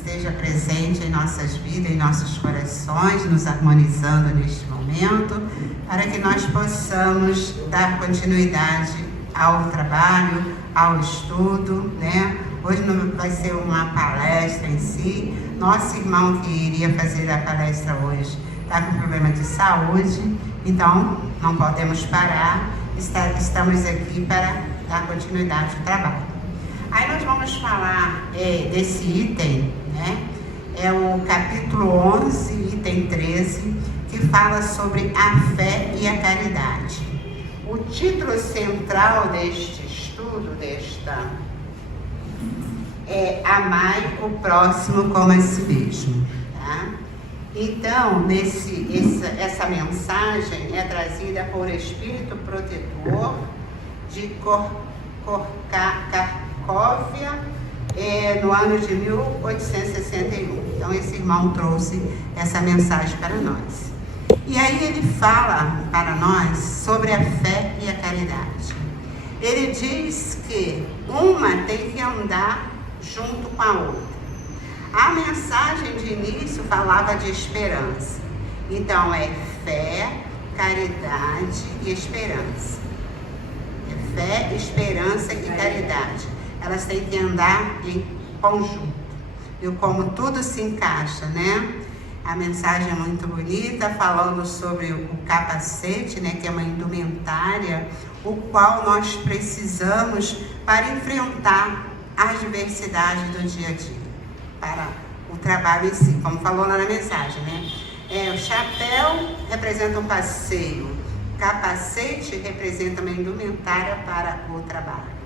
esteja presente em nossas vidas, em nossos corações, nos harmonizando neste momento, para que nós possamos dar continuidade ao trabalho, ao estudo, né? Hoje não vai ser uma palestra em si. Nosso irmão que iria fazer a palestra hoje está com problema de saúde, então não podemos parar. Estamos aqui para dar continuidade ao trabalho. Aí nós vamos falar desse item, né? É o capítulo 11, item 13, que fala sobre a fé e a caridade. O título central deste estudo, é Amai o próximo como a si mesmo, tá? Então, essa mensagem é trazida por Espírito Protetor de Cracóvia, no ano de 1861. Então, esse irmão trouxe essa mensagem para nós. E aí ele fala para nós sobre a fé e a caridade. Ele diz que uma tem que andar junto com a outra. A mensagem de início falava de esperança. Então, é fé, caridade e esperança. É fé, esperança e caridade. Elas têm que andar em conjunto. E como tudo se encaixa, né? A mensagem é muito bonita, falando sobre o capacete, né? Que é uma indumentária, o qual nós precisamos para enfrentar as adversidades do dia a dia, para o trabalho em si, como falou lá na mensagem, né? O chapéu representa um passeio, o capacete representa uma indumentária para o trabalho.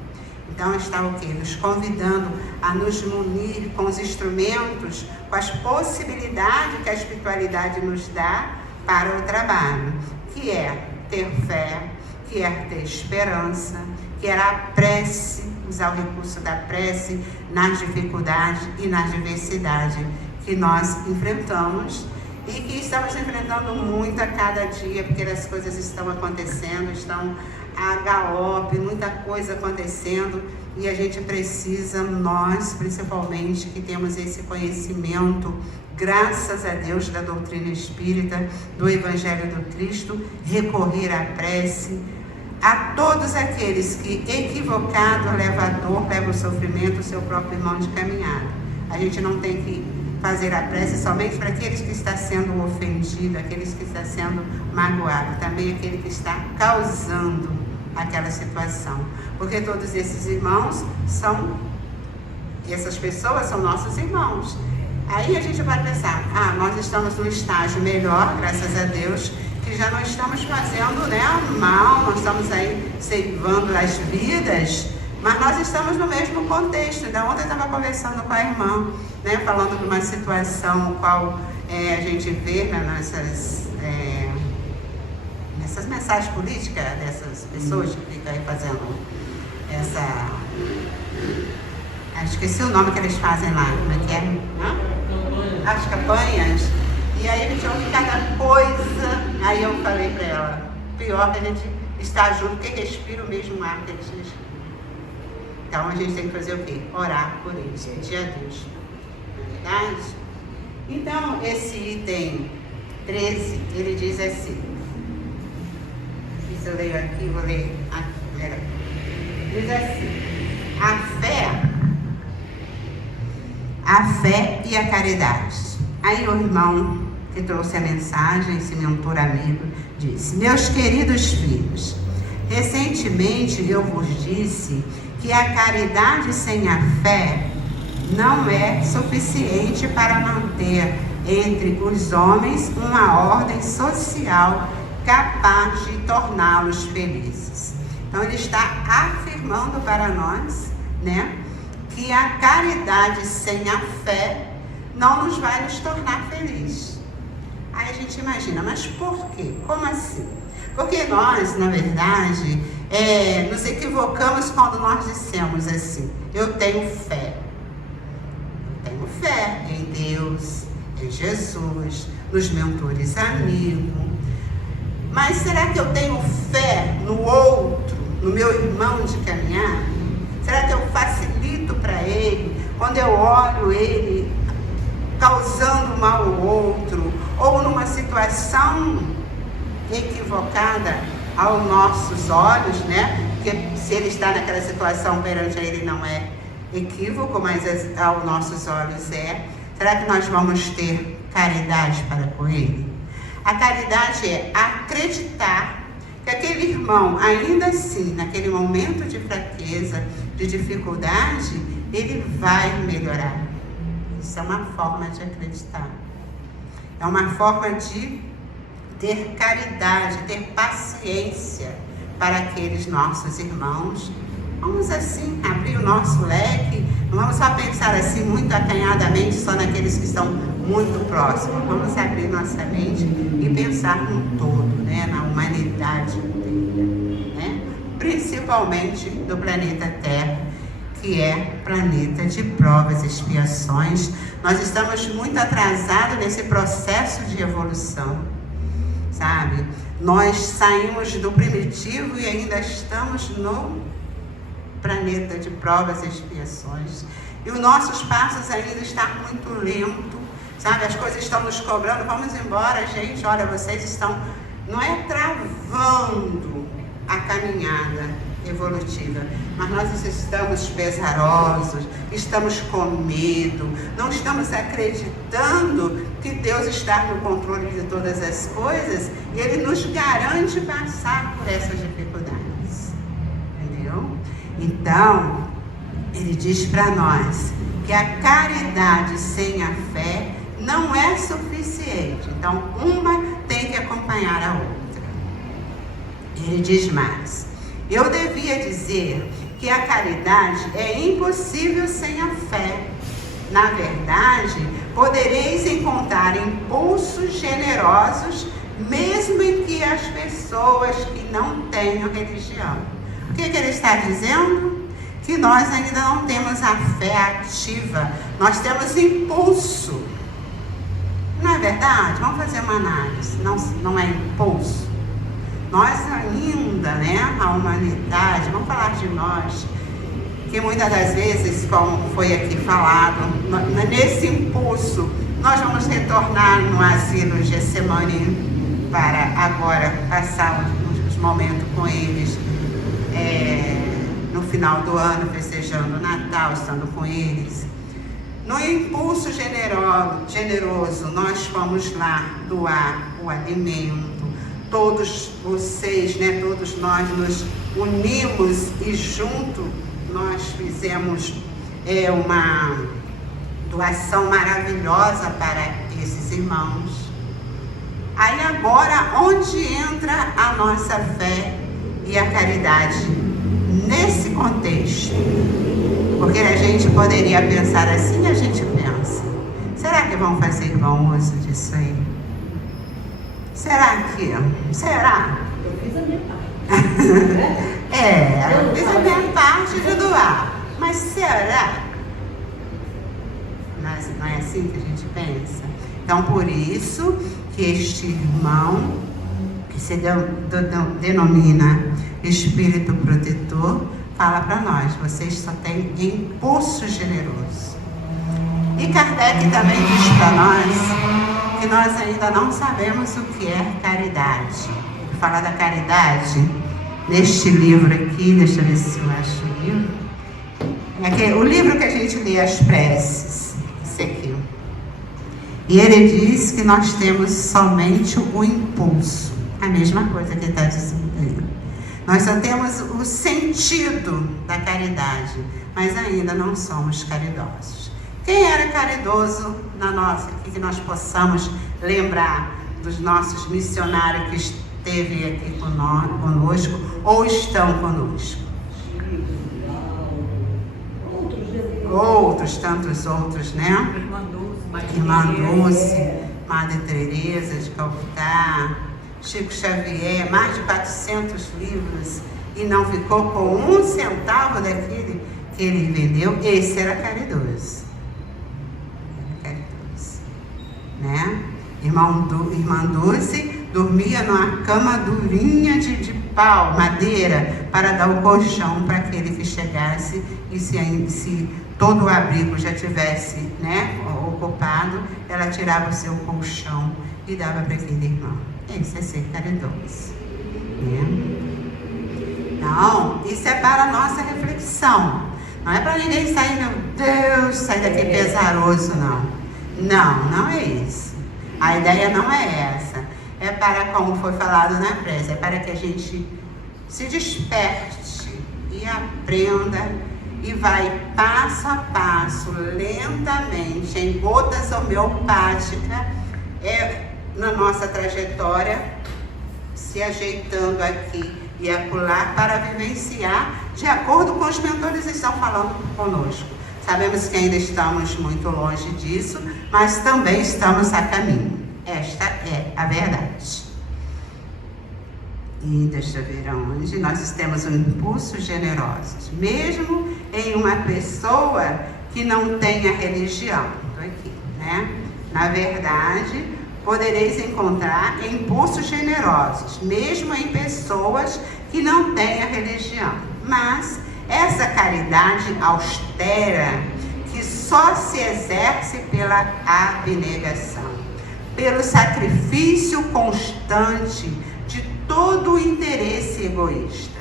Então está o quê? Nos convidando a nos munir com os instrumentos, com as possibilidades que a espiritualidade nos dá para o trabalho, que é ter fé, que é ter esperança, que era a prece, usar o recurso da prece nas dificuldades e nas diversidades que nós enfrentamos e que estamos enfrentando muito a cada dia, porque as coisas estão acontecendo, estão a galope, muita coisa acontecendo, e a gente precisa, nós principalmente, que temos esse conhecimento, graças a Deus, da doutrina espírita, do Evangelho do Cristo, recorrer à prece, a todos aqueles que, equivocado, leva a dor, leva o sofrimento, o seu próprio irmão de caminhada. A gente não tem que fazer a prece somente para aqueles que estão sendo ofendidos, aqueles que estão sendo magoados, também aquele que está causando aquela situação. Porque todos esses irmãos essas pessoas são nossos irmãos. Aí a gente vai pensar, nós estamos num estágio melhor, graças a Deus, que já não estamos fazendo, né, mal, nós estamos aí ceifando as vidas, mas nós estamos no mesmo contexto. Então, ontem eu estava conversando com a irmã, né, falando de uma situação qual a gente vê nessas mensagens políticas dessas pessoas que ficam aí fazendo esqueci o nome que eles fazem lá, como é que é? As campanhas. E aí a gente ouve cada coisa. Aí eu falei para ela, pior que a gente está junto, porque respira o mesmo ar que eles respiram. Então a gente tem que fazer o quê? Orar por eles, pedir a Deus. Não é verdade? Então esse item 13, ele diz assim. Se eu leio aqui, vou ler aqui. Diz assim, a fé e a caridade. Aí o irmão que trouxe a mensagem, esse mentor amigo, disse: meus queridos filhos, recentemente eu vos disse que a caridade sem a fé não é suficiente para manter entre os homens uma ordem social capaz de torná-los felizes. Então ele está afirmando para nós, né, que a caridade sem a fé não nos vai nos tornar felizes. Aí a gente imagina, mas por quê? Como assim? Porque nós, na verdade, nos equivocamos quando nós dissemos assim: eu tenho fé. Eu tenho fé em Deus, em Jesus, nos mentores amigos. Mas será que eu tenho fé no outro, no meu irmão de caminhar? Será que eu facilito para ele? Quando eu olho ele, mal o outro, ou numa situação equivocada aos nossos olhos, né? Porque se ele está naquela situação perante ele não é equívoco, mas aos nossos olhos é. Será que nós vamos ter caridade para com ele? A caridade é acreditar que aquele irmão, ainda assim, naquele momento de fraqueza, de dificuldade, ele vai melhorar. Isso é uma forma de acreditar. É uma forma de ter caridade, ter paciência para aqueles nossos irmãos. Vamos assim abrir o nosso leque, não vamos só pensar assim muito acanhadamente só naqueles que estão muito próximos. Vamos abrir nossa mente e pensar no todo, né? Na humanidade inteira, né? Principalmente do planeta Terra, que é planeta de provas e expiações. Nós estamos muito atrasados nesse processo de evolução, sabe? Nós saímos do primitivo e ainda estamos no planeta de provas e expiações. E os nossos passos ainda estão muito lentos, sabe? As coisas estão nos cobrando. Vamos embora, gente. Olha, vocês estão, não é travando a caminhada evolutiva, mas nós estamos pesarosos, estamos com medo, não estamos acreditando que Deus está no controle de todas as coisas e Ele nos garante passar por essas dificuldades, entendeu? Então, Ele diz para nós que a caridade sem a fé não é suficiente, então uma tem que acompanhar a outra. Ele diz mais: eu devia dizer que a caridade é impossível sem a fé. Na verdade, podereis encontrar impulsos generosos mesmo em que as pessoas que não tenham religião. O que ele está dizendo? Que nós ainda não temos a fé ativa, nós temos impulso. Não é verdade? Vamos fazer uma análise. Não é impulso? Nós ainda, né, a humanidade, vamos falar de nós, que muitas das vezes, como foi aqui falado, nesse impulso, nós vamos retornar no asilo Getsemane para agora passar os momentos com eles, no final do ano, festejando o Natal, estando com eles. No impulso generoso, nós vamos lá doar o alimento. Todos vocês, né, todos nós nos unimos e junto nós fizemos uma doação maravilhosa para esses irmãos. Aí agora, onde entra a nossa fé e a caridade nesse contexto? Porque a gente poderia pensar assim, a gente pensa: será que vão fazer bom uso disso aí? Será que? Será? Eu fiz a minha parte. Eu fiz a minha parte de doar. Mas será? Mas não é assim que a gente pensa? Então, por isso que este irmão, que se denomina Espírito Protetor, fala para nós: vocês só têm impulso generoso. E Kardec também diz para nós que nós ainda não sabemos o que é caridade. Ele fala da caridade neste livro aqui, deixa eu ver se eu acho o livro. O livro que a gente lê as preces, esse aqui. E ele diz que nós temos somente o impulso, a mesma coisa que ele está dizendo aí. Nós só temos o sentido da caridade, mas ainda não somos caridosos. Quem era caridoso na nossa, que nós possamos lembrar dos nossos missionários que esteve aqui conosco ou estão conosco? Tantos outros, né? Irmã Dulce, Madre Teresa de Calcutá, Chico Xavier, mais de 400 livros, e não ficou com um centavo daquele que ele vendeu. Esse era caridoso. Né? Irmã Dulce dormia numa cama durinha de pau, madeira, para dar o colchão para aquele que chegasse, e se todo o abrigo já tivesse, né, ocupado, ela tirava o seu colchão e dava para aquele irmão. Isso é ser caridoso. Né? Não, isso é para a nossa reflexão. Não é para ninguém sair, meu Deus, sair daqui pesaroso, não. Não é isso. A ideia não é essa. É para, como foi falado na prece, é para que a gente se desperte e aprenda e vai passo a passo, lentamente, em gotas homeopáticas, na nossa trajetória, se ajeitando aqui e acolá para vivenciar de acordo com os mentores que estão falando conosco. Sabemos que ainda estamos muito longe disso, mas também estamos a caminho. Esta é a verdade. E deixa eu ver aonde nós temos um impulso generoso, mesmo em uma pessoa que não tenha religião. Estou aqui, né? Na verdade, podereis encontrar impulsos generosos, mesmo em pessoas que não tenham religião. Mas essa caridade austera, que só se exerce pela abnegação, pelo sacrifício constante de todo o interesse egoísta.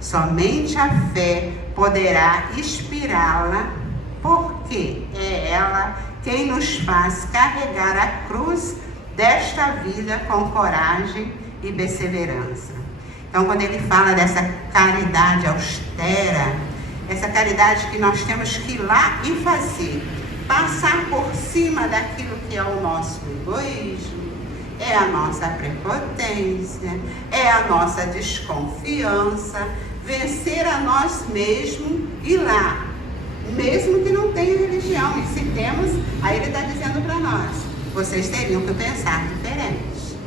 Somente a fé poderá inspirá-la, porque é ela quem nos faz carregar a cruz desta vida com coragem e perseverança. Então, quando ele fala dessa caridade austera, essa caridade que nós temos que ir lá e fazer, passar por cima daquilo que é o nosso egoísmo, é a nossa prepotência, é a nossa desconfiança, vencer a nós mesmos e lá, mesmo que não tenha religião, e se temos, aí ele está dizendo para nós, vocês teriam que pensar diferente,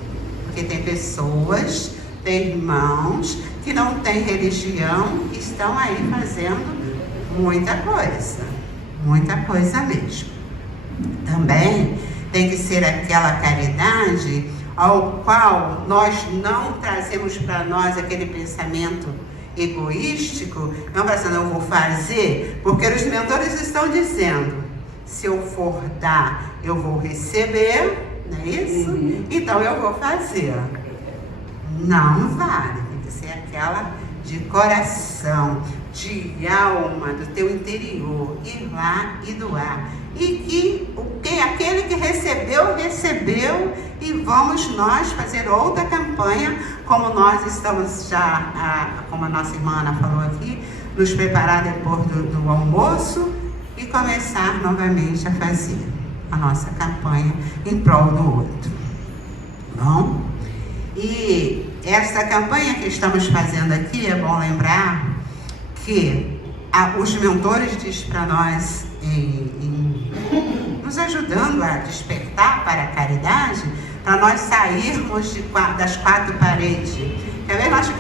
porque tem pessoas, tem irmãos que não têm religião e estão aí fazendo muita coisa mesmo. Também tem que ser aquela caridade ao qual nós não trazemos para nós aquele pensamento egoístico, não pensando, eu vou fazer, porque os mentores estão dizendo, se eu for dar, eu vou receber, não é isso? Então eu vou fazer. Não vale, tem que ser aquela de coração, de alma, do teu interior, ir lá e doar. E que aquele que recebeu, e vamos nós fazer outra campanha, como nós estamos já, como a nossa irmã Ana falou aqui, nos preparar depois do almoço e começar novamente a fazer a nossa campanha em prol do outro. Bom? E essa campanha que estamos fazendo aqui, é bom lembrar que os mentores dizem para nós, nos ajudando a despertar para a caridade, para nós sairmos das quatro paredes. Quer ver, nós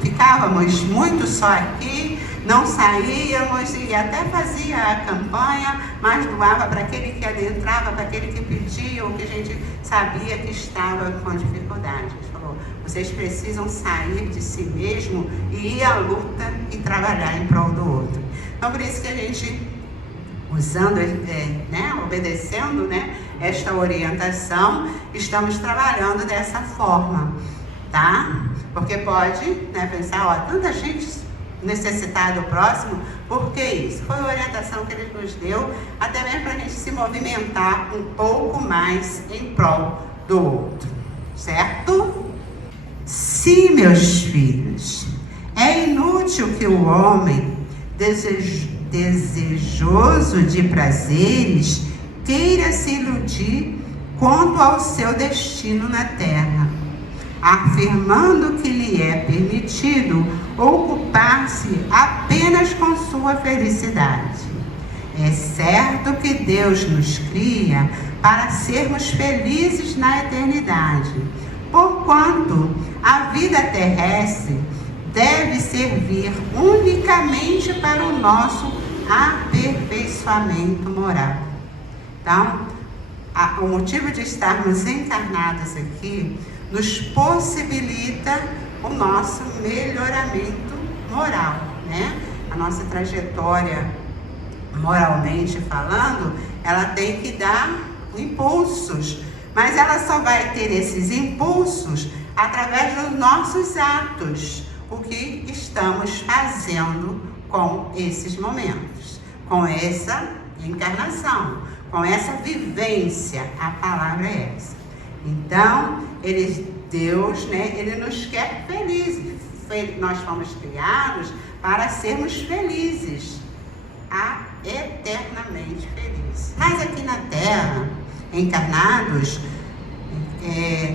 ficávamos muito só aqui, não saíamos e até fazia a campanha, mas doava para aquele que adentrava, para aquele que pedia, ou que a gente sabia que estava com dificuldade. A gente falou, vocês precisam sair de si mesmo e ir à luta e trabalhar em prol do outro. Então, por isso que a gente, usando, obedecendo, esta orientação, estamos trabalhando dessa forma, tá? Porque pode, pensar, tanta gente necessitada do próximo, por que isso? Foi a orientação que ele nos deu, até mesmo para a gente se movimentar um pouco mais em prol do outro, certo? Sim, meus filhos, é inútil que o homem desejoso de prazeres queira se iludir quanto ao seu destino na terra, afirmando que lhe é permitido ocupar-se apenas com sua felicidade. É certo que Deus nos cria para sermos felizes na eternidade, porquanto a vida terrestre deve servir unicamente para o nosso aperfeiçoamento moral. Então, o motivo de estarmos encarnados aqui nos possibilita o nosso melhoramento moral, né? A nossa trajetória, moralmente falando, ela tem que dar impulsos, mas ela só vai ter esses impulsos através dos nossos atos, o que estamos fazendo com esses momentos, com essa encarnação, com essa vivência. A palavra é essa. Então, Deus, né, ele nos quer felizes. Nós fomos criados para sermos felizes, eternamente felizes. Mas aqui na Terra, encarnados,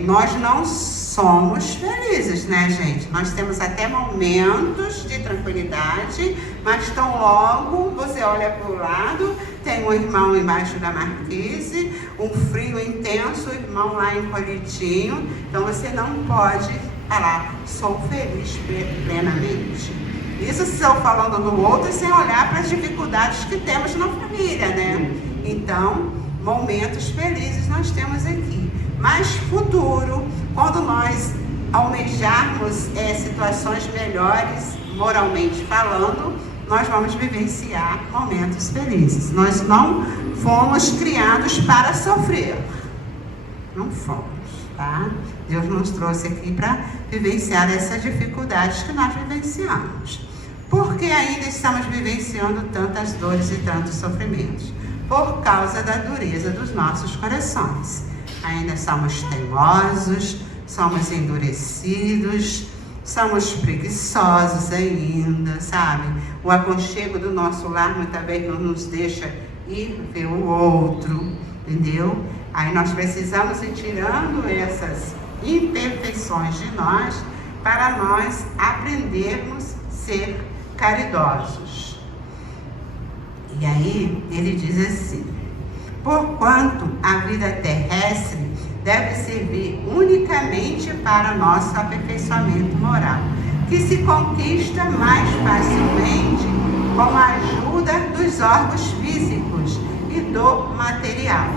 nós não somos felizes, né, gente? Nós temos até momentos de tranquilidade, mas tão logo você olha para o lado, tem um irmão embaixo da marquise, um frio intenso, o irmão lá encolhidinho. Então você não pode falar, sou feliz plenamente. Isso estou falando do outro sem olhar para as dificuldades que temos na família, né? Então, momentos felizes nós temos aqui. Mas futuro, quando nós almejarmos situações melhores, moralmente falando, nós vamos vivenciar momentos felizes. Nós não fomos criados para sofrer. Não fomos, tá? Deus nos trouxe aqui para vivenciar essas dificuldades que nós vivenciamos. Porque ainda estamos vivenciando tantas dores e tantos sofrimentos? Por causa da dureza dos nossos corações. Ainda somos teimosos, somos endurecidos, somos preguiçosos ainda, sabe? O aconchego do nosso lar muitas vezes não nos deixa ir ver o outro, entendeu? Aí nós precisamos ir tirando essas imperfeições de nós para nós aprendermos a ser caridosos. E aí ele diz assim: porquanto a vida terrestre deve servir unicamente para nosso aperfeiçoamento moral, que se conquista mais facilmente com a ajuda dos órgãos físicos e do material.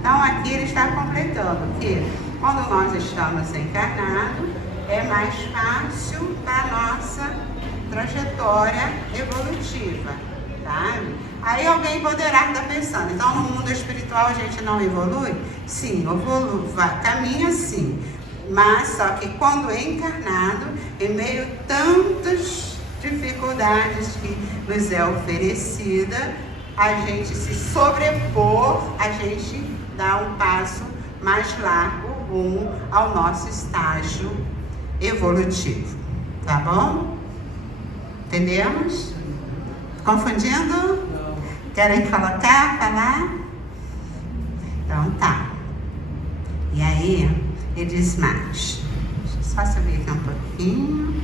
Então aqui ele está completando que quando nós estamos encarnados, é mais fácil para a nossa trajetória evolutiva, sabe? Aí alguém poderá estar pensando, então no mundo espiritual a gente não evolui? Sim, evolui, caminha sim. Mas só que quando é encarnado, em meio a tantas dificuldades que nos é oferecida, a gente se sobrepor, a gente dá um passo mais largo rumo ao nosso estágio evolutivo. Tá bom? Entendemos? Confundindo? Querem falar? Então tá. E aí, ele diz mais. Deixa eu só subir aqui um pouquinho.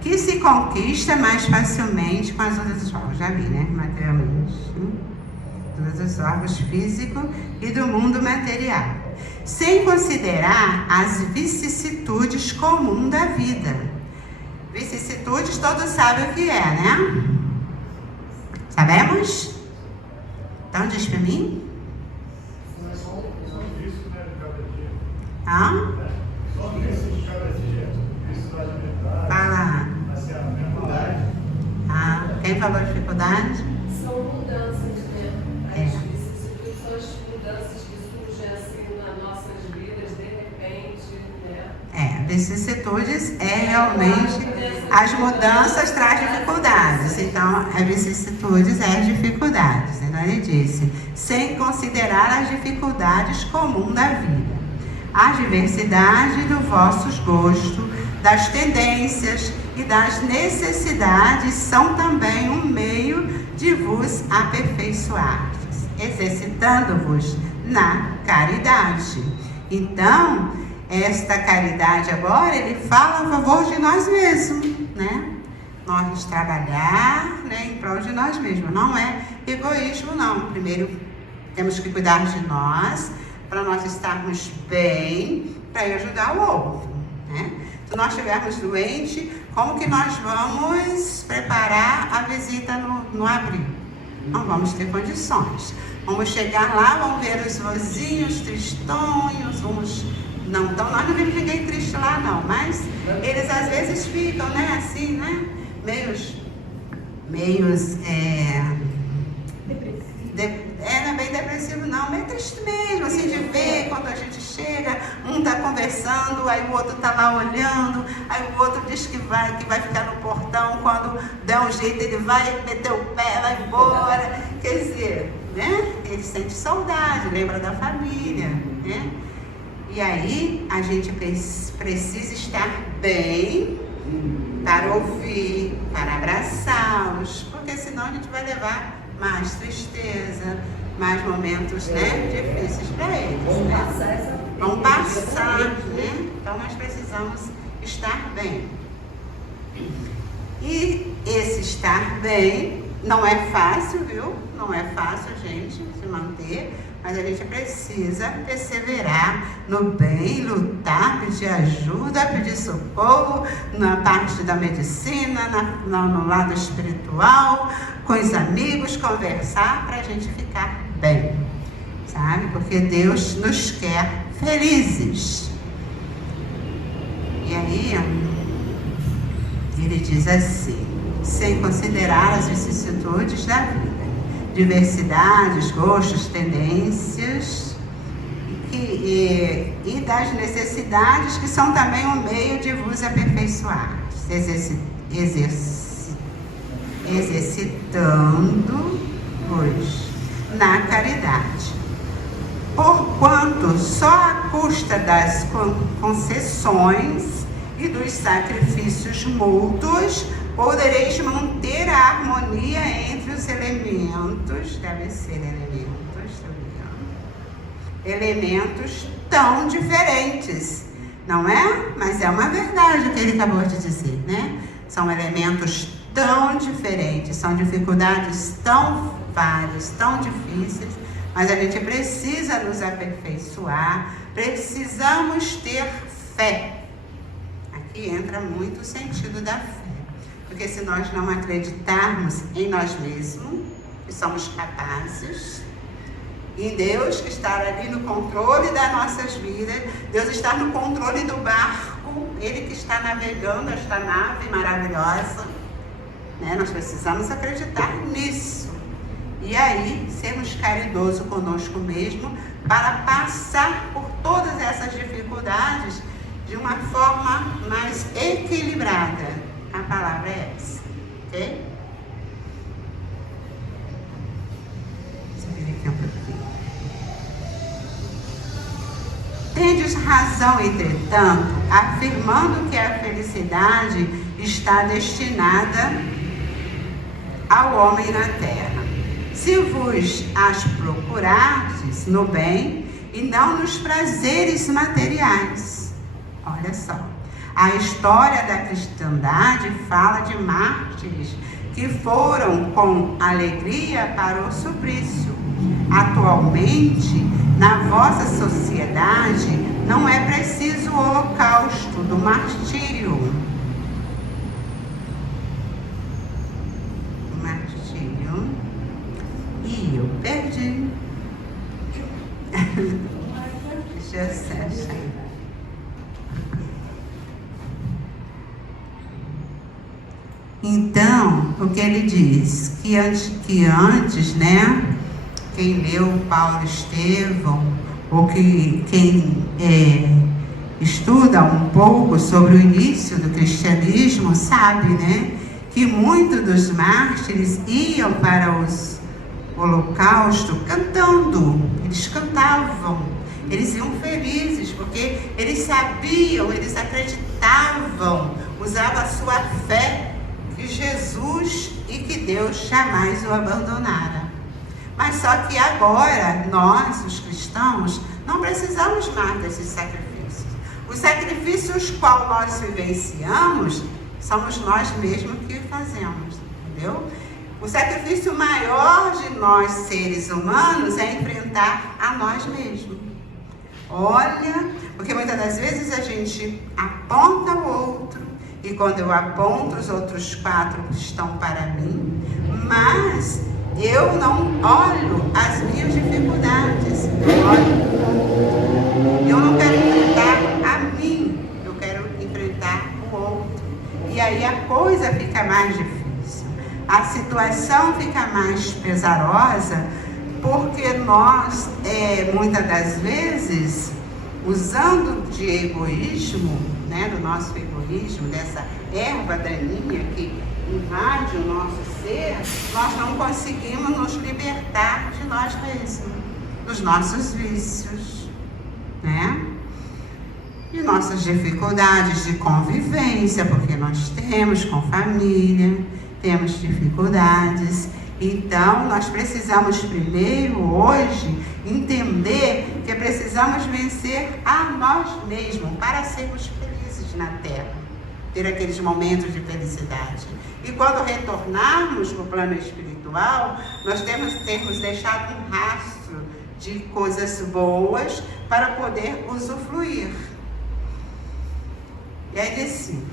Que se conquista mais facilmente com as outras órgãos. Já vi, né? Materialmente. Todos os órgãos físicos e do mundo material. Sem considerar as vicissitudes comuns da vida. Vicissitudes todos sabem o que é, né? Sabemos? Então diz para mim. Hã? Fala. Quem falou dificuldade? São mudanças, né? As vicissitudes são as mudanças que surgem assim nas nossas vidas de repente, né? Vicissitudes realmente as mudanças traz dificuldades. Então, as vicissitudes as dificuldades. Então, ele disse, sem considerar as dificuldades comuns da vida, a diversidade dos vossos gostos, das tendências e das necessidades são também um meio de vos aperfeiçoar, exercitando-vos na caridade. Então, esta caridade agora, ele fala a favor de nós mesmos, né? Nós trabalhar, né, em prol de nós mesmos. Não é egoísmo, não. Primeiro, temos que cuidar de nós, para nós estarmos bem, para ajudar o outro, né? Se nós estivermos doentes, como que nós vamos preparar a visita no abrigo? Não vamos ter condições. Vamos chegar lá, vamos ver os vozinhos tristonhos, vamos Não, então nós não vimos ninguém triste lá não, mas eles às vezes ficam, né, assim, né, não é bem depressivo não, meio triste mesmo, assim, de ver quando a gente chega, um tá conversando, aí o outro tá lá olhando, aí o outro diz que vai ficar no portão, quando der um jeito ele vai meter o pé, vai embora, quer dizer, né, ele sente saudade, lembra da família, né, e aí a gente precisa estar bem para ouvir, para abraçá-los, porque senão a gente vai levar mais tristeza, mais momentos, né, difíceis para eles. Vão passar, né? Então nós precisamos estar bem. E esse estar bem não é fácil, viu? Não é fácil, gente, se manter, mas a gente precisa perseverar no bem, lutar, pedir ajuda, pedir socorro na parte da medicina, no lado espiritual, com os amigos, conversar para a gente ficar bem, sabe? Porque Deus nos quer felizes. E aí, ele diz assim, sem considerar as vicissitudes da vida, diversidades, gostos, tendências e das necessidades que são também um meio de vos aperfeiçoar, exercitando-vos na caridade. Porquanto só à custa das concessões e dos sacrifícios mútuos podereis manter a harmonia entre os elementos, deve ser elementos tão diferentes, não é? Mas é uma verdade o que ele acabou de dizer, né? São elementos tão diferentes, são dificuldades tão várias, tão difíceis, mas a gente precisa nos aperfeiçoar, precisamos ter fé. Aqui entra muito o sentido da fé. Porque se nós não acreditarmos em nós mesmos, que somos capazes, em Deus que está ali no controle das nossas vidas, Deus está no controle do barco, Ele que está navegando esta nave maravilhosa, né? Nós precisamos acreditar nisso. E aí, sermos caridosos conosco mesmo, para passar por todas essas dificuldades de uma forma mais equilibrada. A palavra é essa, ok? Subir aqui um pouquinho. Tendes razão, entretanto, afirmando que a felicidade está destinada ao homem na terra. Se vos as procurardes no bem e não nos prazeres materiais. Olha só. A história da cristandade fala de mártires que foram com alegria para o suplício. Atualmente, na vossa sociedade, não é preciso o holocausto do martírio. E eu perdi. Deixa eu achar. Então, o que ele diz? Que antes, né? Quem leu Paulo Estevão, ou quem estuda um pouco sobre o início do cristianismo, sabe, né? Que muitos dos mártires iam para os holocausto cantando. Eles cantavam. Eles iam felizes, porque eles sabiam, eles acreditavam, usavam a sua fé que Jesus e que Deus jamais o abandonara. Mas só que agora, nós, os cristãos, não precisamos mais desses sacrifícios. Os sacrifícios qual nós vivenciamos, somos nós mesmos que fazemos, entendeu? O sacrifício maior de nós, seres humanos, é enfrentar a nós mesmos. Olha, porque muitas das vezes a gente aponta o outro, e quando eu aponto, os outros 4 estão para mim, mas eu não olho as minhas dificuldades. Eu não quero enfrentar coisa fica mais difícil, a situação fica mais pesarosa, porque nós, muitas das vezes, usando de egoísmo, né, do nosso egoísmo, dessa erva daninha que invade o nosso ser, nós não conseguimos nos libertar de nós mesmos, dos nossos vícios, né? E nossas dificuldades de convivência, porque nós temos com família, temos dificuldades. Então, nós precisamos primeiro, hoje, entender que precisamos vencer a nós mesmos para sermos felizes na Terra, ter aqueles momentos de felicidade. E quando retornarmos para o plano espiritual, nós temos deixado um rastro de coisas boas para poder usufruir. E aí diz assim: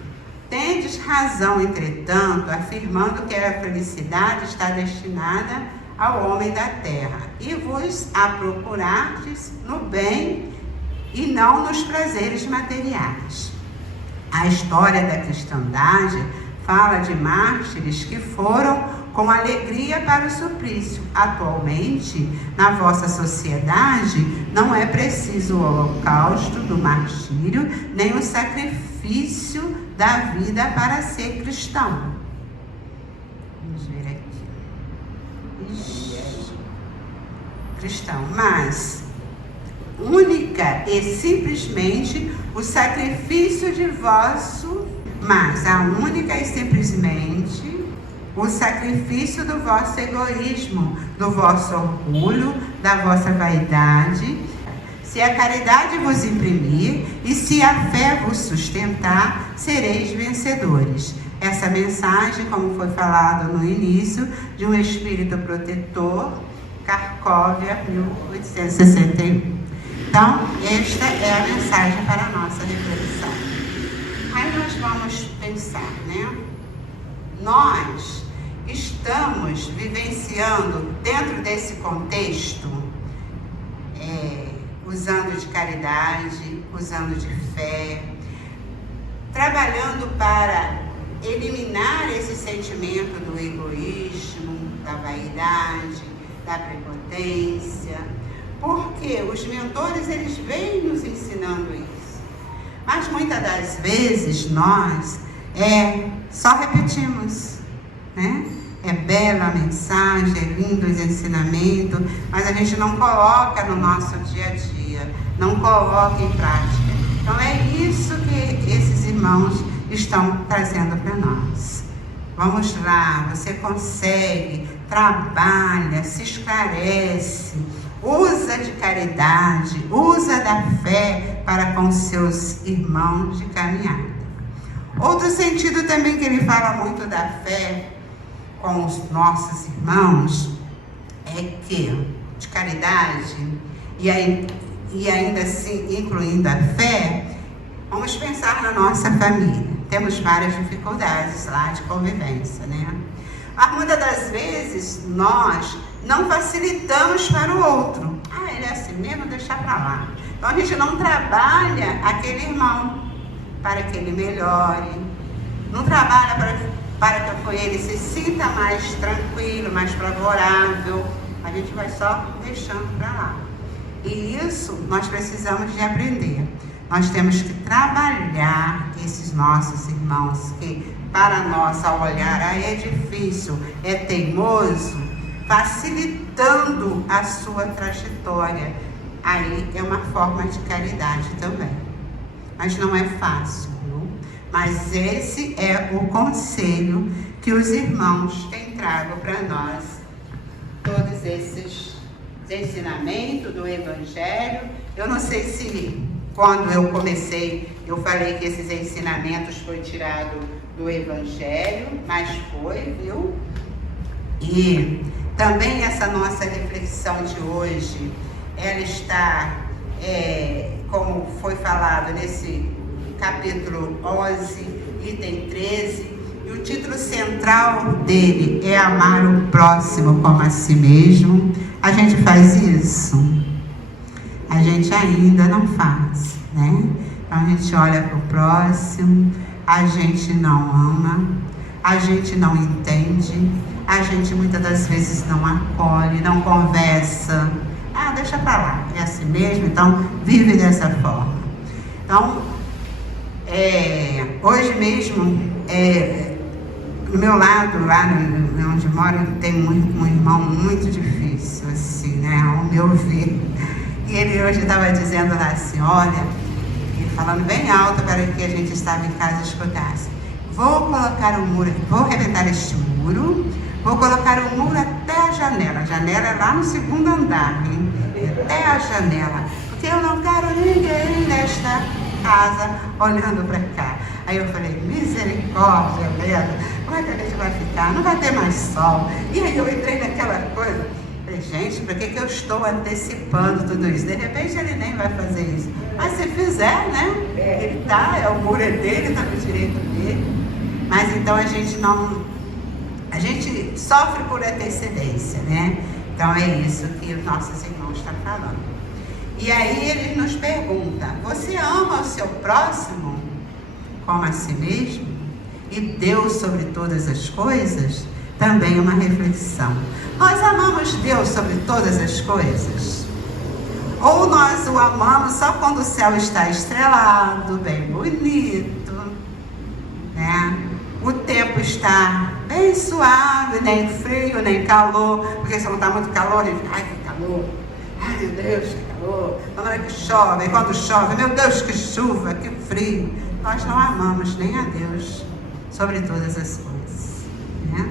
tendes razão, entretanto, afirmando que a felicidade está destinada ao homem da terra, e vos a procurardes no bem e não nos prazeres materiais. A história da cristandade fala de mártires que foram com alegria para o suplício. Atualmente, na vossa sociedade, não é preciso o holocausto do martírio, nem o sacrifício da vida para ser cristão. Vamos ver aqui. Ixi. Cristão, mas única e simplesmente o sacrifício de vosso, mas a única e simplesmente o sacrifício do vosso egoísmo, do vosso orgulho, da vossa vaidade. Se a caridade vos imprimir e se a fé vos sustentar, sereis vencedores. Essa mensagem, como foi falado no início, de um espírito protetor, Cracóvia, 1861. Então, esta é a mensagem para a nossa reflexão. Aí nós vamos pensar, né? Nós estamos vivenciando dentro desse contexto, usando de caridade, usando de fé, trabalhando para eliminar esse sentimento do egoísmo, da vaidade, da prepotência, porque os mentores, eles vêm nos ensinando isso. Mas muitas das vezes nós só repetimos, né? É bela a mensagem, é lindo os ensinamentos, mas a gente não coloca no nosso dia a dia, não coloca em prática. Então é isso que esses irmãos estão trazendo para nós. Vamos lá, você consegue, trabalha, se esclarece, usa de caridade, usa da fé para com seus irmãos de caminhada. Outro sentido também que ele fala muito da fé com os nossos irmãos é que, de caridade, e ainda assim incluindo a fé, vamos pensar na nossa família. Temos várias dificuldades lá de convivência, né? Mas muitas das vezes nós não facilitamos para o outro. Ele é assim mesmo, deixar para lá. Então a gente não trabalha aquele irmão para que ele melhore, não trabalha para que ele se sinta mais tranquilo, mais favorável. A gente vai só deixando para lá. E isso nós precisamos de aprender. Nós temos que trabalhar esses nossos irmãos que para nós, ao olhar, é difícil, é teimoso, facilitando a sua trajetória. Aí é uma forma de caridade também. Mas não é fácil, viu? Mas esse é o conselho que os irmãos têm trago para nós. Todos esses ensinamentos do Evangelho. Eu não sei se quando eu comecei, eu falei que esses ensinamentos foi tirado do Evangelho, mas foi, viu? E também essa nossa reflexão de hoje, ela está, como foi falado nesse capítulo 11, item 13, e o título central dele é amar o próximo como a si mesmo. A gente faz isso? A gente ainda não faz, né? Então a gente olha para o próximo, a gente não ama, a gente não entende, a gente muitas das vezes não acolhe, não conversa. Ah, deixa pra lá, é assim mesmo, então vive dessa forma. Então, hoje mesmo, do meu lado, lá onde moro, tem um irmão muito difícil, assim, né, ao meu ver. E ele hoje estava dizendo lá assim, olha, e falando bem alto para que a gente estava em casa e escutasse. Vou colocar um muro, vou arrebentar este muro, vou colocar um muro até a janela. A janela é lá no segundo andar, hein? Até a janela. Porque eu não quero ninguém nesta casa olhando para cá. Aí eu falei, misericórdia, Pedro, como é que a gente vai ficar? Não vai ter mais sol. E aí eu entrei naquela coisa. Falei, gente, por que eu estou antecipando tudo isso? De repente ele nem vai fazer isso. Mas se fizer, né? Ele tá, o muro é dele, está no direito dele. Mas então a gente sofre por antecedência, né? Então é isso que os nossos irmãos estão falando. E aí ele nos pergunta, você ama o seu próximo como a si mesmo? E Deus sobre todas as coisas? Também uma reflexão. Nós amamos Deus sobre todas as coisas? Ou nós o amamos só quando o céu está estrelado, bem bonito, né? O tempo está bem suave, nem frio, nem calor, porque se não está muito calor, a gente fica, ai que calor, ai meu Deus, que calor, quando é que chove, e quando chove, meu Deus, que chuva, que frio. Nós não amamos nem a Deus sobre todas as coisas, né?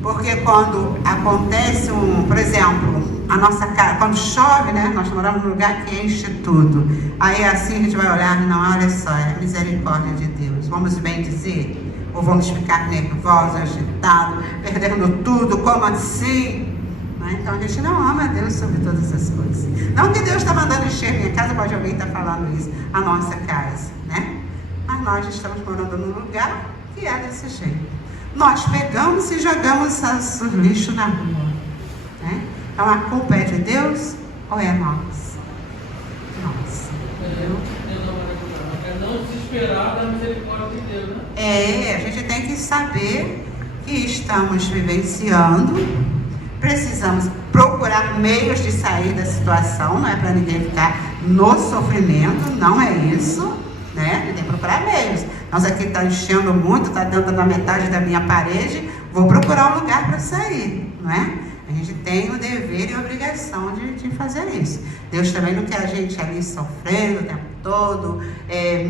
Porque quando acontece por exemplo, a nossa casa, quando chove, né? Nós moramos num lugar que enche tudo. Aí assim a gente vai olhar, não, olha só, é a misericórdia de Deus. Vamos bem dizer? Ou vamos ficar nervosos, agitados, perdendo tudo, como assim? Né? Então a gente não ama a Deus sobre todas as coisas. Não que Deus está mandando encher minha casa, pode alguém estar falando isso, a nossa casa, né? Mas nós estamos morando num lugar que é desse jeito. Nós pegamos e jogamos o lixo na rua, né? Então a culpa é de Deus ou é nossa? Nossa, entendeu? É não desesperar da misericórdia de Deus, né? A gente tem que saber que estamos vivenciando, precisamos procurar meios de sair da situação, não é para ninguém ficar no sofrimento, não é isso, né? A gente tem que procurar meios. Nós aqui está enchendo muito, está dentro da metade da minha parede, vou procurar um lugar para sair, não é? A gente tem o dever e a obrigação de fazer isso. Deus também não quer a gente ali sofrendo o tempo todo,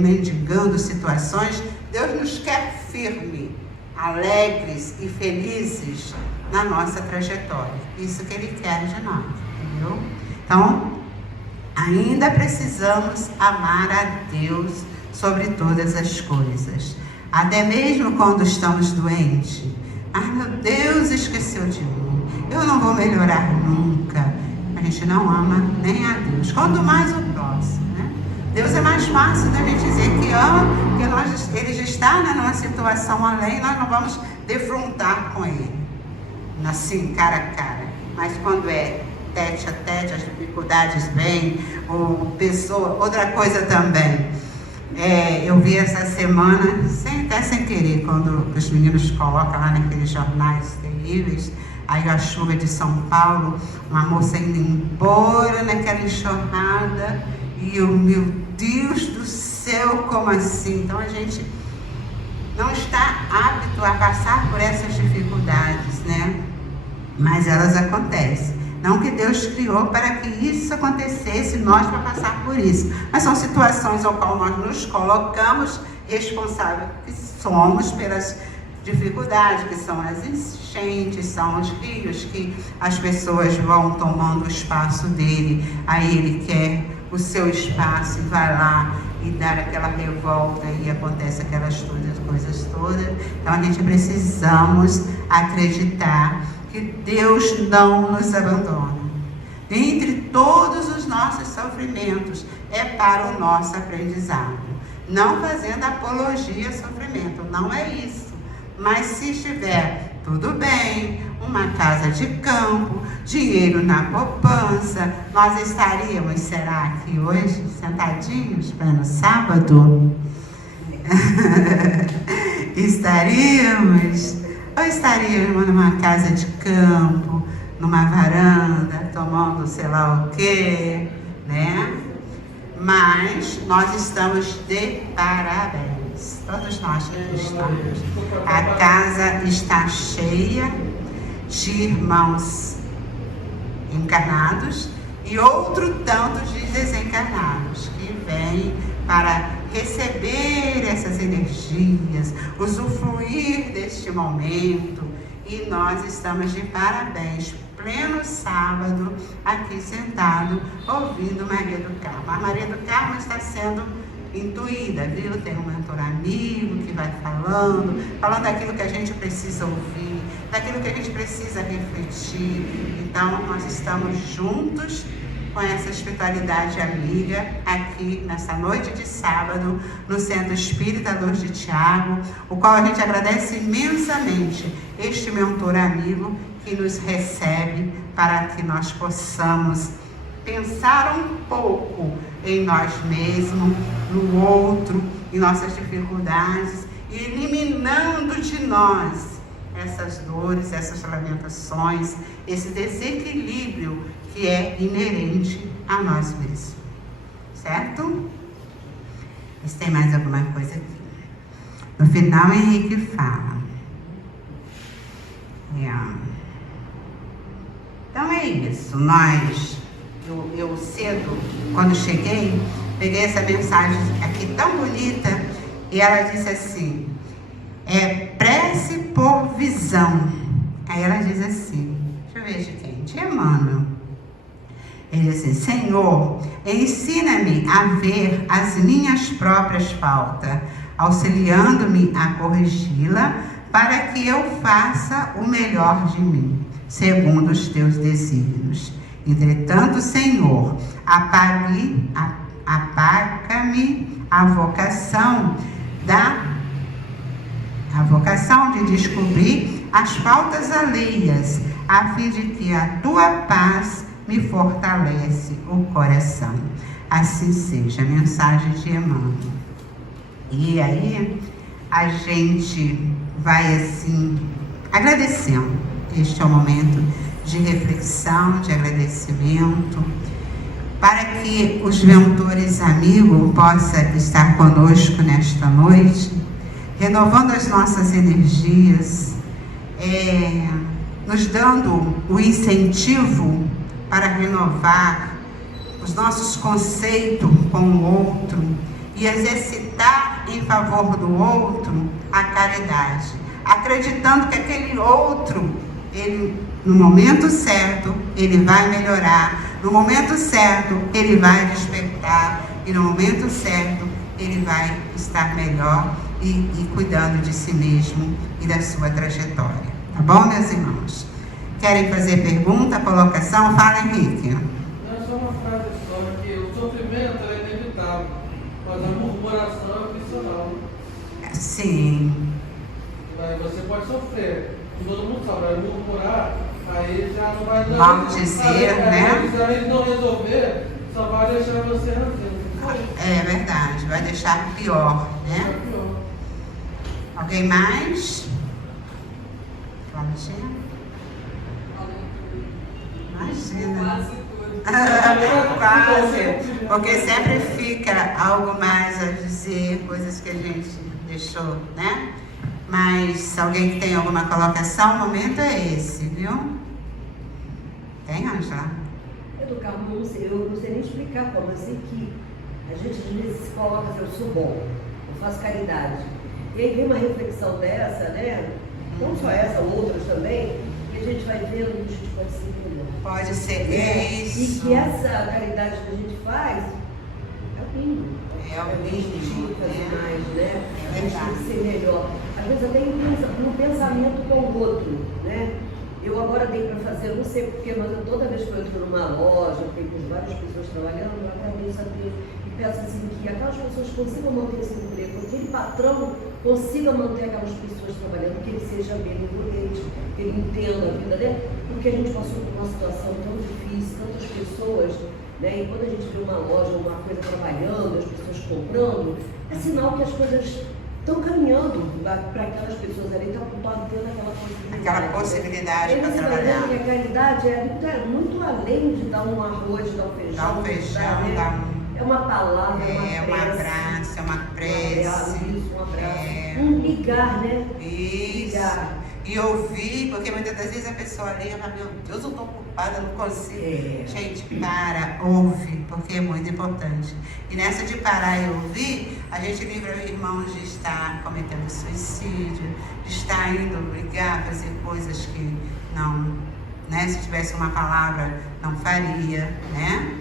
mendigando situações. Deus nos quer firme, alegres e felizes na nossa trajetória. Isso que Ele quer de nós, entendeu? Então, ainda precisamos amar a Deus sobre todas as coisas. Até mesmo quando estamos doentes. Ai, meu Deus, esqueceu de mim. Eu não vou melhorar nunca. A gente não ama nem a Deus. Quanto mais o próximo, né? Deus é mais fácil da gente dizer que ama, porque Ele já está, né, numa situação além, nós não vamos defrontar com Ele. Assim, cara a cara. Mas quando é tete a tete, as dificuldades vêm, ou pessoa, outra coisa também. Eu vi essa semana, até sem querer, quando os meninos colocam lá naqueles jornais terríveis, aí a chuva de São Paulo, uma moça indo embora naquela enxurrada, e eu, meu Deus do céu, como assim? Então a gente não está apto a passar por essas dificuldades, né? Mas elas acontecem. Não que Deus criou para que isso acontecesse, nós para passar por isso. Mas são situações ao qual nós nos colocamos responsáveis, que somos pelas dificuldades, que são as enchentes, são os rios, que as pessoas vão tomando o espaço dele. Aí ele quer o seu espaço e vai lá e dá aquela revolta e acontece aquelas coisas todas. Então a gente precisamos acreditar que Deus não nos abandona. Entre todos os nossos sofrimentos, é para o nosso aprendizado. Não fazendo apologia ao sofrimento, não é isso. Mas se estiver tudo bem, uma casa de campo, dinheiro na poupança, nós estaríamos, será que hoje, sentadinhos, pleno sábado? estaríamos numa casa de campo, numa varanda, tomando sei lá o quê, né? Mas nós estamos de parabéns, todos nós que estamos. A casa está cheia de irmãos encarnados e outro tanto de desencarnados que vêm para receber essas energias, usufruir deste momento, e nós estamos de parabéns, pleno sábado, aqui sentado, ouvindo Maria do Carmo. A Maria do Carmo está sendo intuída, viu? Tem um mentor amigo que vai falando daquilo que a gente precisa ouvir, daquilo que a gente precisa refletir. Então, nós estamos juntos com essa espiritualidade amiga aqui nessa noite de sábado no Centro Espírita Luz de Tiago, o qual a gente agradece imensamente este mentor amigo que nos recebe para que nós possamos pensar um pouco em nós mesmos, no outro, em nossas dificuldades, e eliminando de nós essas dores, essas lamentações, esse desequilíbrio que é inerente a nós mesmos. Certo? Mas tem mais alguma coisa aqui. No final, Henrique fala. Então é isso. Eu cedo, quando cheguei, peguei essa mensagem aqui tão bonita e ela disse assim: prece por visão. Aí ela diz assim, deixa eu ver de quem? De Emmanuel. Ele diz assim: Senhor, ensina-me a ver as minhas próprias faltas, auxiliando-me a corrigi-la, para que eu faça o melhor de mim, segundo os teus desígnios. Entretanto, Senhor, apaga-me a vocação de descobrir as faltas alheias, a fim de que a tua paz me fortalece o coração. Assim seja. Mensagem de Emmanuel. E aí a gente vai assim agradecendo. Este é o momento de reflexão, de agradecimento, para que os mentores amigos possam estar conosco nesta noite, renovando as nossas energias, nos dando o incentivo para renovar os nossos conceitos com o outro e exercitar em favor do outro a caridade, acreditando que aquele outro, ele, no momento certo, ele vai melhorar, no momento certo, ele vai despertar, e no momento certo, ele vai estar melhor e cuidando de si mesmo e da sua trajetória. Tá bom, meus irmãos? Querem fazer pergunta, colocação? Fala, Henrique. Não, é só uma frase só, que o sofrimento é inevitável, mas a murmuração é opcional. Sim. Aí você pode sofrer, todo mundo sabe, vai murmurar, aí já não vai dar. Vamos dizer, né? Se aí não resolver, só vai deixar você ranzinho. É verdade, vai deixar pior, né? É pior. Alguém mais? Vamos ver. Imagina. Quase tudo. Quase. Porque sempre fica algo mais a dizer, coisas que a gente deixou, né? Mas se alguém que tem alguma colocação, o momento é esse, viu? Tem, Ângela? Do Carmo, eu não sei nem explicar como. Eu sei que a gente às vezes se coloca assim: eu sou bom, eu faço caridade. E aí vem uma reflexão dessa, né? Não só essa, outras também, que a gente vai vendo que a gente pode ser melhor. Pode ser isso. E que essa caridade que a gente faz é o mínimo. É o A gente mínimo, tem que fazer né? mais, né? É A gente tem verdade. que ser melhor. Às vezes até no pensamento com o outro, né? Eu agora dei para fazer, eu não sei porquê, mas toda vez que eu entro numa loja, tem várias pessoas trabalhando, eu agradeço a Deus e peço assim que aquelas pessoas consigam manter esse emprego, que aquele patrão consiga manter aquelas pessoas trabalhando, que ele seja benevolente, que ele entenda a vida dele, porque a gente passou por uma situação tão difícil, tantas pessoas, né? E quando a gente vê uma loja, uma coisa trabalhando, as pessoas comprando, é sinal que as coisas estão caminhando para aquelas pessoas ali, estão tendo aquela possibilidade. Aquela possibilidade para Eles trabalhar. entendendo que a caridade é muito além de dar um arroz, dar um feijão. Dá um feijão, né? dá um... É uma palavra, É um abraço, é uma prece. Um abraço. É... Um ligar, né? Isso. Ligar. E ouvir, porque muitas das vezes a pessoa ali fala, meu Deus, eu estou ocupada, eu não consigo. Gente, para, ouve, porque é muito importante. E nessa de parar e ouvir, a gente livra irmãos de estar cometendo suicídio, de estar indo brigar, fazer coisas que não, né? Se tivesse uma palavra, não faria, né?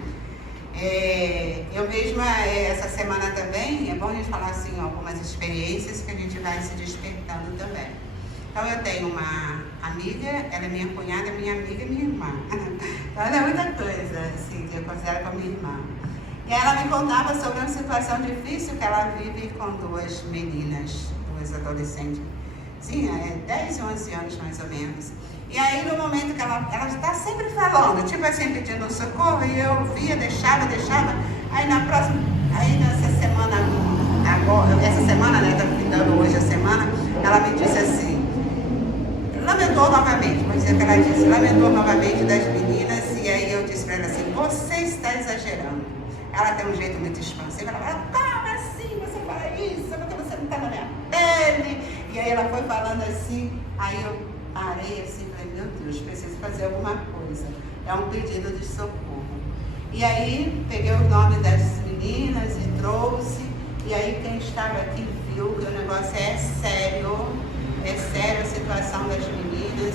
Eu mesma, essa semana também, é bom a gente falar assim, algumas experiências que a gente vai se despertando também. Então eu tenho uma amiga, ela é minha cunhada, minha amiga e minha irmã. Então ela é muita coisa, assim, que eu considero como minha irmã. E ela me contava sobre uma situação difícil que ela vive com duas meninas, duas adolescentes. Sim, 10 e 11 anos mais ou menos. E aí no momento que ela está sempre falando, tipo assim, pedindo socorro, e eu via, deixava. Aí nessa semana, agora, essa semana, né, tá findando hoje a semana, ela me disse assim, lamentou novamente, vou dizer que ela disse, lamentou novamente das meninas, e aí eu disse para ela assim, você está exagerando. Ela tem um jeito muito expansivo, ela fala, como assim você fala isso, porque você não está na minha pele? E aí ela foi falando assim, aí eu parei assim, falei, meu Deus, preciso fazer alguma coisa. É um pedido de socorro. E aí peguei o nome das meninas e trouxe, e aí quem estava aqui viu que o negócio é sério a situação das meninas,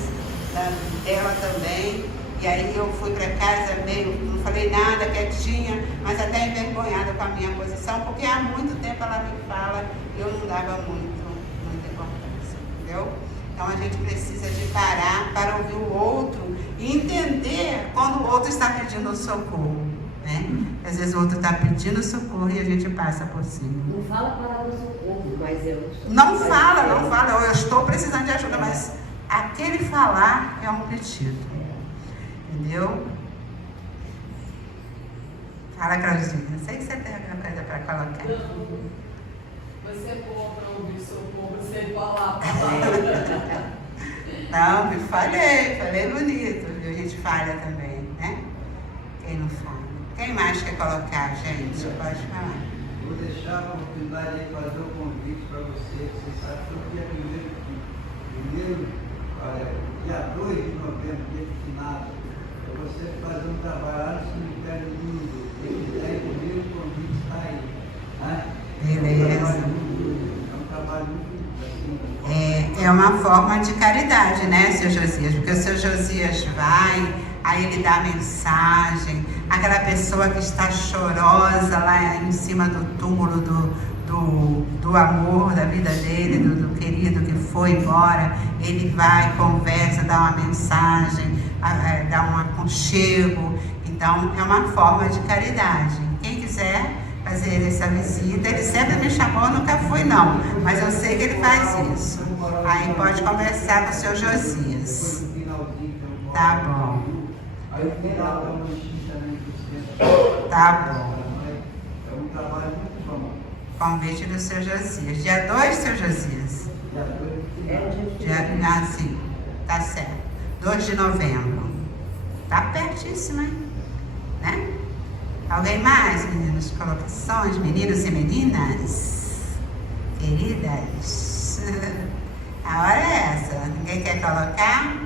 dela também. E aí eu fui para casa meio, não falei nada, quietinha, mas até envergonhada com a minha posição, porque há muito tempo ela me fala e eu não dava muita importância, entendeu? Então a gente precisa de parar para ouvir o outro e entender quando o outro está pedindo socorro, né? Às vezes o outro está pedindo socorro e a gente passa por cima. Não fala a palavra socorro, mas eu... Não fala, eu estou precisando de ajuda, mas aquele falar é um pedido. Entendeu? Fala, Claudinha. Sei que você tem alguma coisa para colocar. Você é boa para ouvir socorro sem falar a palavra. Não, falei bonito. A gente falha também, né? Quem não fala? Quem mais quer colocar, gente? Pode falar. Vou deixar a oportunidade de fazer um convite para você. Você sabe que o dia 2 de novembro, dia de finado, você fazer um trabalho lá no cemitério lindo. Quem quiser comigo, o convite está aí. Né? Beleza. É um trabalho muito assim. É uma forma de caridade, né, seu Josias? Porque o seu Josias vai, aí ele dá a mensagem, aquela pessoa que está chorosa lá em cima do túmulo do amor da vida dele, do querido que foi embora, ele vai, conversa, dá uma mensagem, dá um aconchego. Então é uma forma de caridade. Quem quiser fazer essa visita, ele sempre me chamou, eu nunca fui não, mas eu sei que ele faz isso. Aí pode conversar com o seu Josias. Tá bom. Aí o final da manchinha também que Tá bom. é um trabalho muito bom. Convite do seu Josias. Dia 2, seu Josias? Sim, tá certo. 2 de novembro. Tá pertíssimo, hein? Né? Alguém mais, meninos? Colocações, meninos e meninas? Queridas? A hora é essa. Ninguém quer colocar?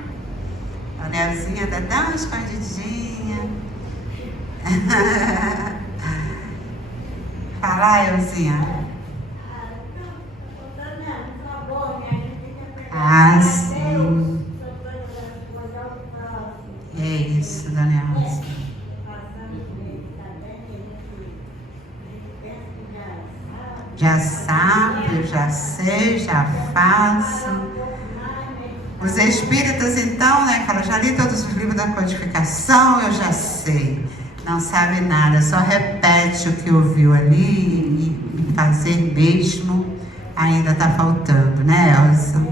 A Nelzinha tá tão escondidinha. Fala, Elzinha. Ah, sim. É isso, Dona Elza. Já sabe, eu já sei, já faço. Os espíritos, então, né, falam, já li todos os livros da codificação, eu já sei. Não sabe nada, só repete o que ouviu ali e fazer mesmo ainda está faltando, né, Elza?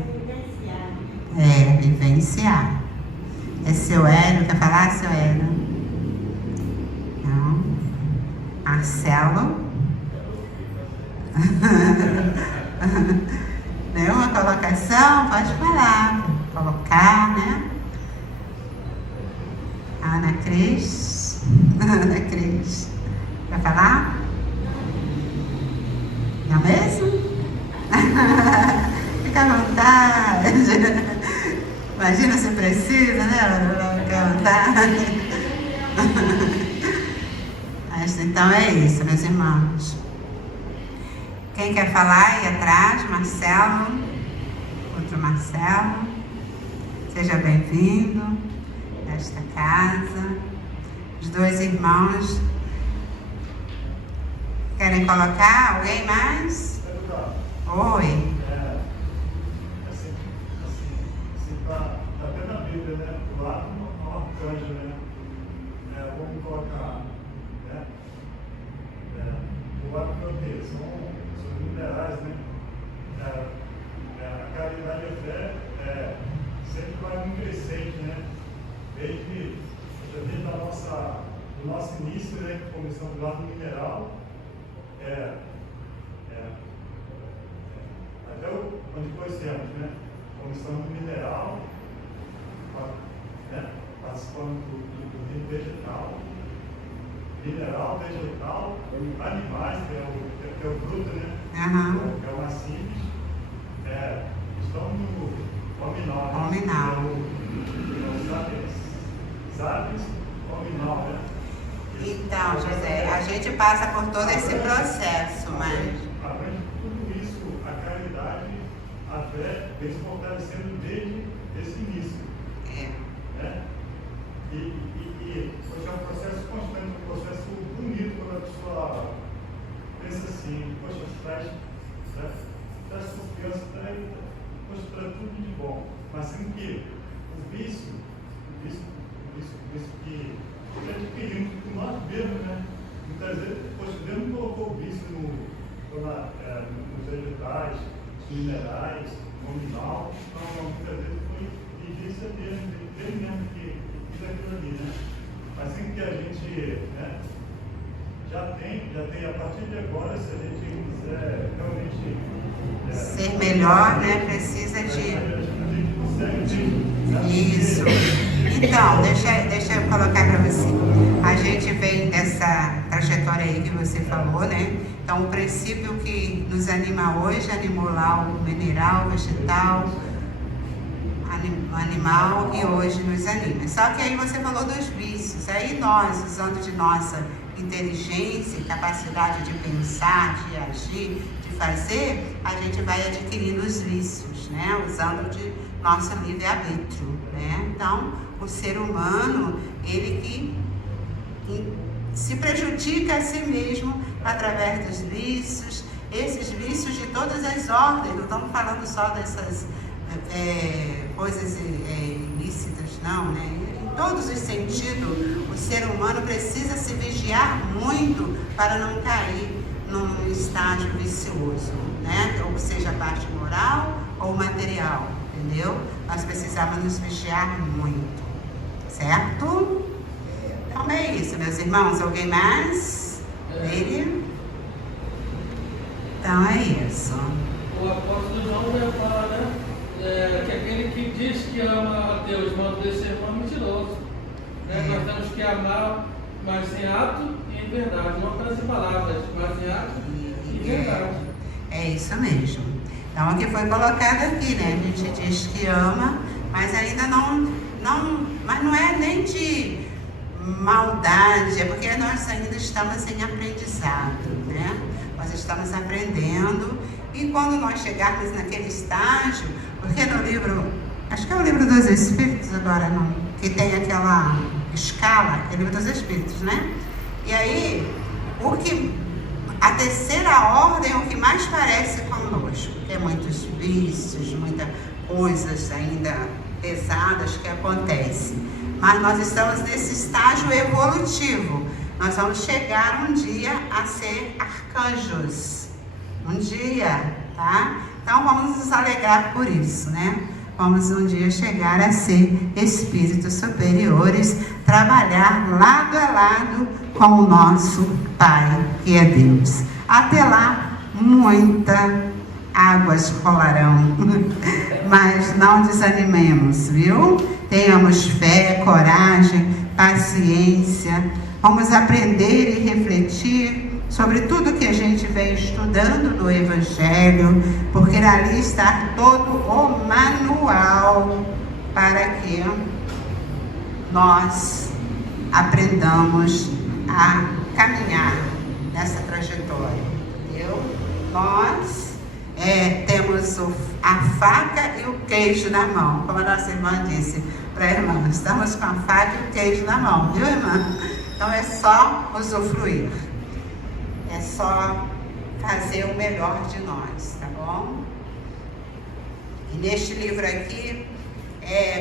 Vivenciar. É seu Hélio, quer falar, seu Hélio? Não. Marcelo? Nenhuma colocação? Pode falar. Colocar, né? Ana Cris. Ana Cris. Quer falar? Não mesmo? Fica à vontade. Imagina se precisa, né? Fica à vontade. Mas então é isso, meus irmãos. Quem quer falar aí atrás? Marcelo. Outro Marcelo. Seja bem-vindo a esta casa. Os dois irmãos. Querem colocar? Alguém mais? Oi. Está até na Bíblia, né? Lá no arcanjo, né? Vamos colocar, né? O arcanjo são minerais, né? A caridade e a fé sempre vai num crescente, né? Desde do nosso início, né? Que começamos lá no mineral, até onde conhecemos, né? Começamos no mineral, né? Participando do reino vegetal, mineral, vegetal, animais, que é o bruto, né? Uhum. Que é o mais simples. Estamos no hominal, né? Hominal. Sapiens, hominal, né? Então, José, a gente passa por todo esse processo, mas... Além de tudo isso, a caridade, a fé, vem se fortalecendo desde esse início. Né? E pois é um processo constante, um processo bonito quando a pessoa pensa assim, poxa, traz confiança, traz tudo de bom. Mas sem que o vício que adquirimos por nós mesmos, né? Muitas vezes, poxa, Deus não colocou o vício nos vegetais, nos minerais, no nominal, então muitas vezes foi difícil dele mesmo que fiz aquilo ali, né? Mas sem que a gente, né, já tem, a partir de agora, se a gente quiser realmente ser melhor, né? Precisa de... Isso. Então, deixa eu colocar para você. A gente vem dessa trajetória aí que você falou, né? Então, o princípio que nos anima hoje, animou lá o mineral, vegetal, animal, e hoje nos anima. Só que aí você falou dos vícios. Aí nós, usando de nossa inteligência, capacidade de pensar, de agir, de fazer, a gente vai adquirindo os vícios, né? Usando de nosso livre-arbítrio, né? Então, o ser humano, ele que se prejudica a si mesmo através dos vícios, esses vícios de todas as ordens. Não estamos falando só dessas coisas ilícitas, não, né? Em todos os sentidos, o ser humano precisa se vigiar muito para não cair num estágio vicioso, né? Ou seja, a parte moral ou material, entendeu? Nós precisamos nos vigiar muito, certo? Então é isso, meus irmãos. Alguém mais? Ele? Então é isso. O apóstolo João vai falar, né? Que aquele que diz que ama a Deus, mas odeia seu irmão é mentiroso. Né? Nós temos que amar, mas em ato e em verdade, não apenas em palavras, mas em ato e em verdade. É isso mesmo. Então, o que foi colocado aqui, né? A gente diz que ama, mas ainda mas não é nem de maldade, é porque nós ainda estamos em aprendizado, né? Nós estamos aprendendo, e quando nós chegarmos naquele estágio, porque no livro, acho que é o livro dos Espíritos agora, não, que tem aquela escala, é o livro dos Espíritos, né? E aí, a terceira ordem é o que mais parece conosco, que é muitos vícios, muitas coisas ainda pesadas que acontecem. Mas nós estamos nesse estágio evolutivo. Nós vamos chegar um dia a ser arcanjos. Um dia, tá? Então vamos nos alegrar por isso, né? Vamos um dia chegar a ser espíritos superiores, trabalhar lado a lado com o nosso Pai, que é Deus. Até lá, muita águas rolarão. Mas não desanimemos, viu? Tenhamos fé, coragem, paciência. Vamos aprender e refletir sobre tudo que a gente vem estudando no Evangelho, porque ali está todo o manual para que nós aprendamos a caminhar nessa trajetória, entendeu? Nós temos a faca e o queijo na mão, como a nossa irmã disse para a irmã, estamos com a faca e o queijo na mão, viu, irmã? Então é só usufruir, é só fazer o melhor de nós, tá bom? E neste livro aqui,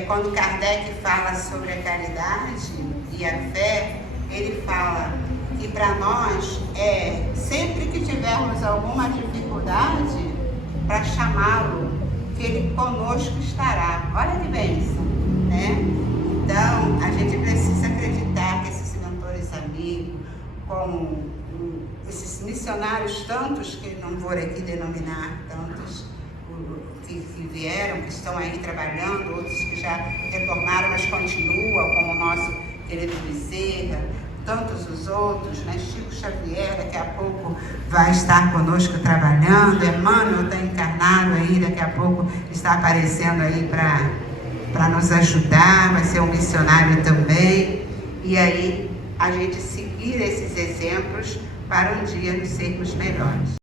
quando Kardec fala sobre a caridade e a fé, ele fala que para nós, sempre que tivermos alguma dificuldade, para chamá-lo, que ele conosco estará. Olha que bênção, né? Então, a gente precisa acreditar que esses mentores amigos, como esses missionários, tantos que não vou aqui denominar, tantos que vieram, que estão aí trabalhando, outros que já retornaram, mas continuam, como o nosso querido Bezerra, tantos os outros, né? Chico Xavier daqui a pouco vai estar conosco trabalhando, Emmanuel está encarnado aí, daqui a pouco está aparecendo aí para nos ajudar, vai ser um missionário também, e aí a gente seguir esses exemplos para um dia nos sermos melhores.